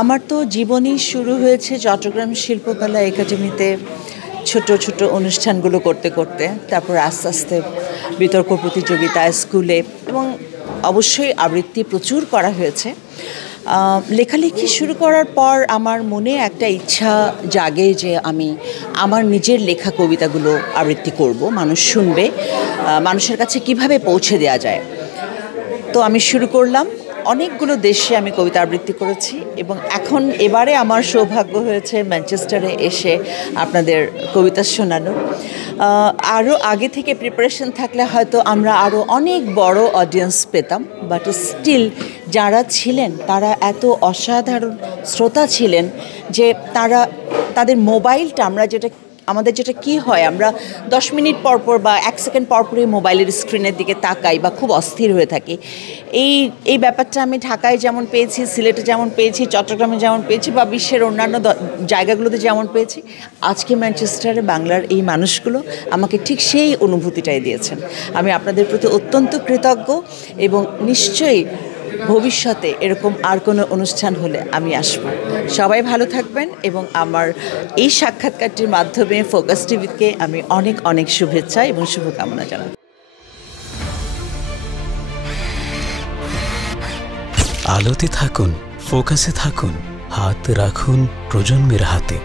আমার তো জীবনই শুরু হয়েছে চট্টগ্রাম শিল্পকলা একাডেমিতে ছোট ছোট অনুষ্ঠানগুলো করতে করতে। তারপর আস্তে আস্তে বিতর্ক প্রতিযোগিতা স্কুলে এবং অবশ্যই আবৃত্তি প্রচুর করা হয়েছে। লেখালেখি শুরু করার পর আমার মনে একটা ইচ্ছা জাগে যে আমি আমার নিজের লেখা কবিতাগুলো আবৃত্তি করব, মানুষ শুনবে, মানুষের কাছে কিভাবে পৌঁছে দেওয়া যায়। তো আমি শুরু করলাম, অনেকগুলো দেশে আমি কবিতা আবৃত্তি করেছি এবং এবারে আমার সৌভাগ্য হয়েছে ম্যানচেস্টারে এসে আপনাদের কবিতা শোনানো। আরও আগে থেকে প্রিপারেশন থাকলে হয়তো আমরা আরও অনেক বড় অডিয়েন্স পেতাম, বাট স্টিল যারা ছিলেন তারা এত অসাধারণ শ্রোতা ছিলেন যে তাদের মোবাইলটা আমাদের যেটা কি হয়, আমরা 10 মিনিট পরপর বা 1 সেকেন্ড পরপরই মোবাইলের স্ক্রিনের দিকে তাকাই বা খুব অস্থির হয়ে থাকি। এই ব্যাপারটা আমি ঢাকায় যেমন পেয়েছি, সিলেটে যেমন পেয়েছি, চট্টগ্রামে যেমন পেয়েছি বা বিশ্বের অন্যান্য জায়গাগুলোতে যেমন পেয়েছি, আজকে ম্যানচেস্টারে বাংলার এই মানুষগুলো আমাকে ঠিক সেই অনুভূতিটাই দিয়েছেন। আমি আপনাদের প্রতি অত্যন্ত কৃতজ্ঞ এবং নিশ্চয়ই ভবিষ্যতে এরকম আর কোনো অনুষ্ঠান হলে আমি আসব। সবাই ভালো থাকবেন এবং আমার এই সাক্ষাৎকারটির মাধ্যমে ফোকাস টিভিকে আমি অনেক অনেক শুভেচ্ছা এবং শুভকামনা জানাই। আলোতে থাকুন, ফোকাসে থাকুন, হাত রাখুন প্রজন্মের হাতে।